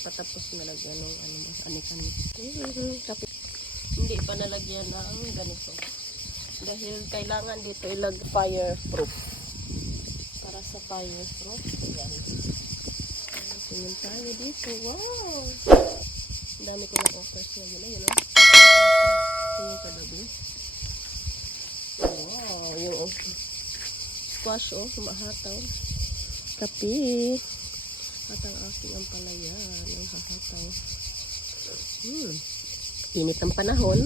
patapos nalagyan ng anik-anik. Tapos hindi pa nalagyan ng ganito. Dahil kailangan dito ilag fireproof. Para sa fireproof. Ayan. Tingin tayo dito. Wow! Ang dami ko ng offers na yun. Ayun o. Tingin ka babi. Wow! Yung squash o. Humahataw. Kape. At ang aking ampalaya. Ang hahataw. Init ang panahon.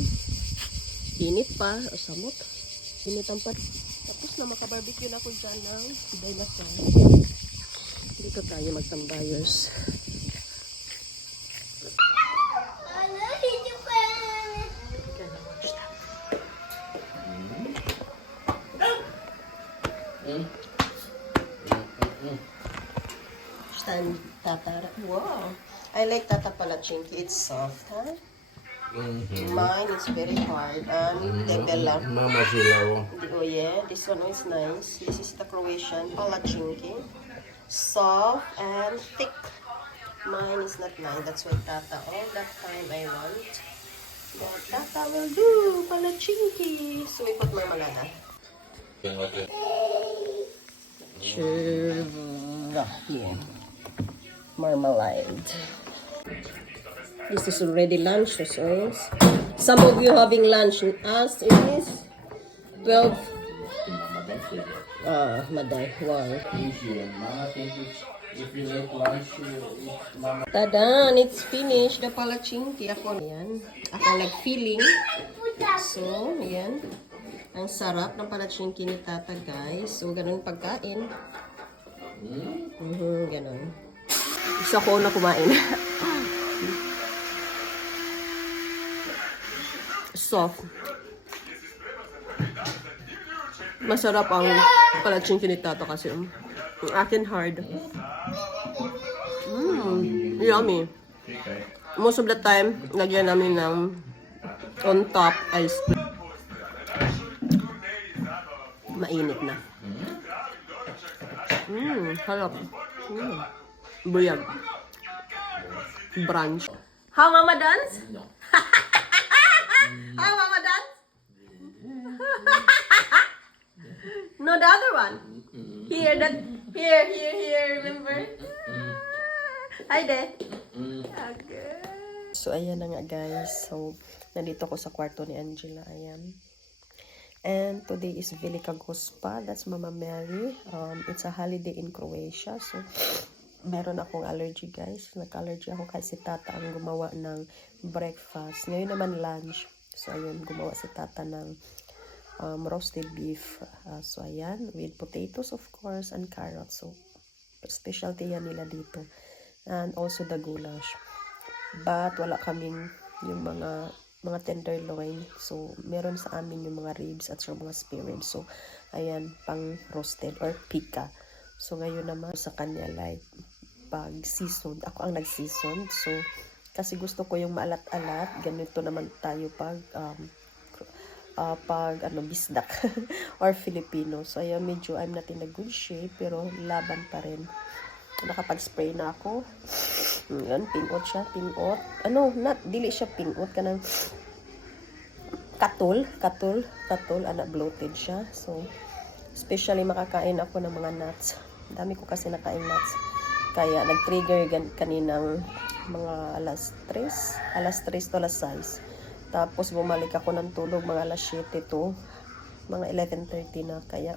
Init pa. O samot. Init ang panahon. Tapos na makabarbecue na ako dyan ng dinosaur. Dito tayo magtambayers. Stand Tata. Wow. I like Tata Palachinki. It's soft, huh? Mine is very hard. Teka lang. Mama Silaw. Oh yeah, this one is nice. This is the Croatian Palachinki. Soft and thick. Mine is not nice. That's why Tata all that time I want. But Tata will do Palachinki. So we put marmalada. Sure. Yeah. Marmalade. This is already lunch, so some of you having lunch. Us, it is 12. Maday. Wow. Tada, it's finished. The palachinki. Ako yan. Ako nag-feeling. So, yan. Ang sarap ng palachinki ni Tata, guys. So, ganun pagkain. Ganun. Isa ko na kumain. Soft. Masarap ang palachinki ni Tata kasi ang akin hard. Yummy. Most of the time, lagyan namin ng on top ice cream. Mainit na. Harap. Buyag. Brunch. How Mama dance? No. How Mama dance? No, the other one. Here, remember? Hi, Dad. Okay. So, ayan na nga, guys. So, nandito ko sa kwarto ni Angela. Ayan. And today is Velika Gospa. That's Mama Mary. It's a holiday in Croatia. So, meron akong allergy, guys. Nag-allergy ako kasi Tata ang gumawa ng breakfast. Ngayon naman lunch. So, ayun, gumawa si Tata ng roasted beef. So, ayan, with potatoes, of course, and carrots. So, specialty yan nila dito. And also the goulash. But, wala kaming yung mga tenderloin. So, meron sa amin yung mga ribs at yung mga spare ribs. So, ayan, pang roasted or pika. So, ngayon naman sa kanya, like, pag-season. Ako ang nag-season. So, kasi gusto ko yung maalat-alat. Ganito naman tayo pag bisdak or Filipino. So, ayan, medyo I'm not in a good shape. Pero, laban pa rin. Nakapag-spray na ako. Yan, pingot siya. Pingot. Dili siya pingot. Kanang katul. Anak bloated siya. So, especially makakain ako ng mga nuts. Dami ko kasi nakain nuts. Kaya nag-trigger kaninang mga alas 3 to alas 6. Tapos bumalik ako ng tulog mga alas 7 to mga 11:30 na. Kaya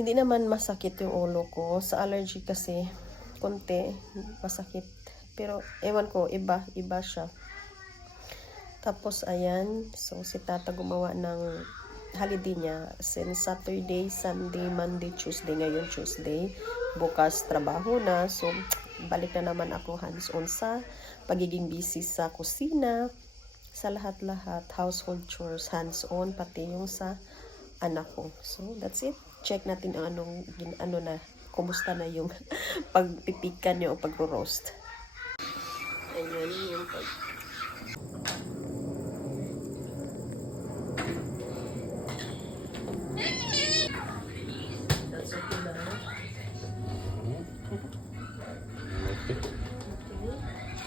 hindi naman masakit yung ulo ko. Sa allergy kasi konti masakit. Pero ewan ko, iba siya. Tapos ayan, so si Tata gumawa ng holiday niya since Saturday, Sunday, Monday, Tuesday. Ngayon Tuesday, bukas trabaho na. So balik na naman ako hands-on sa pagiging busy sa kusina, sa lahat-lahat, household chores, hands-on, pati yung sa anak ko. So that's it. Check natin ang kumusta na yung pagpipikan niyo o pagro-roast. Ayan yung That's okay na.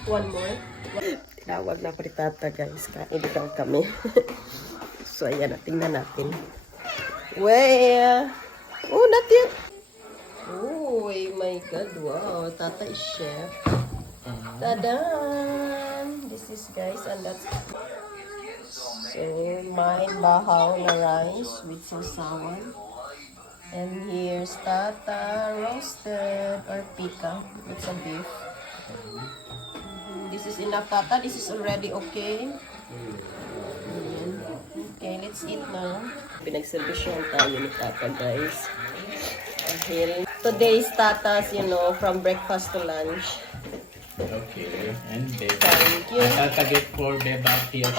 One more. Tinawag na ako ni Tata, guys. Kain daw kami. So, ayan na. Tingnan natin. Well, oh, not yet. Oh, my God. Wow. Tata is chef. Ta-da! This is, guys, and that's... So, my bahaw na rice with sausawan. And here's Tata roasted or pika with some beef. This is enough, Tata. This is already okay. Okay, let's eat now. Pinagservisyon tayo ni Tata, guys. Dahil today's Tata's, you know, from breakfast to lunch. Okay, and beba. Thank you. Tatagit for beba here.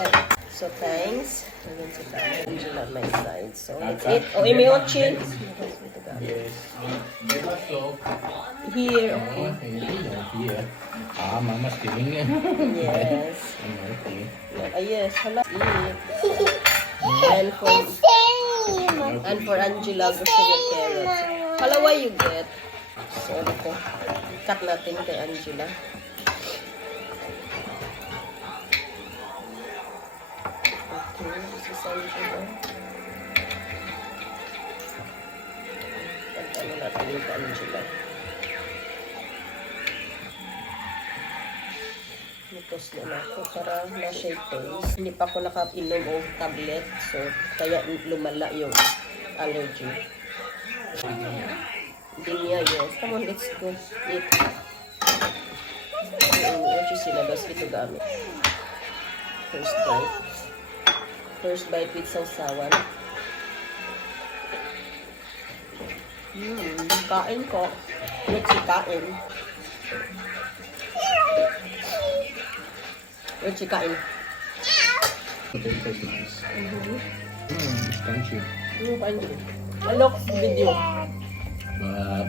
So, thanks. Ayan si Tata Angela on my side. So, let's eat. Oh, imiochi. Yes. Beba so. Here, Oh, okay. here. Ah, mama's giving it. Yes. Okay. Yes, hala. Eat. And for Angela, gusto niya carrots. Hala, why you get? So, ako. Cut natin kay Angela. Okay, this is Angela. Cut natin yung kay Angela. Nitos na ako para na-siya taste. Hindi pa ako nakainom o tablet. So, kaya lumala yung allergy. Dinya, yes. Come on, let's go eat. What you sinabas ito gamit. First bite. First bite with sausawan. Kain ko. Let's kain. Let's kain. Potato is nice. Crunchy. Look, video. But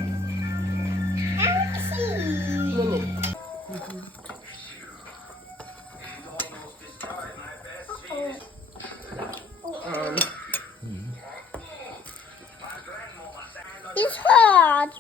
It's hot.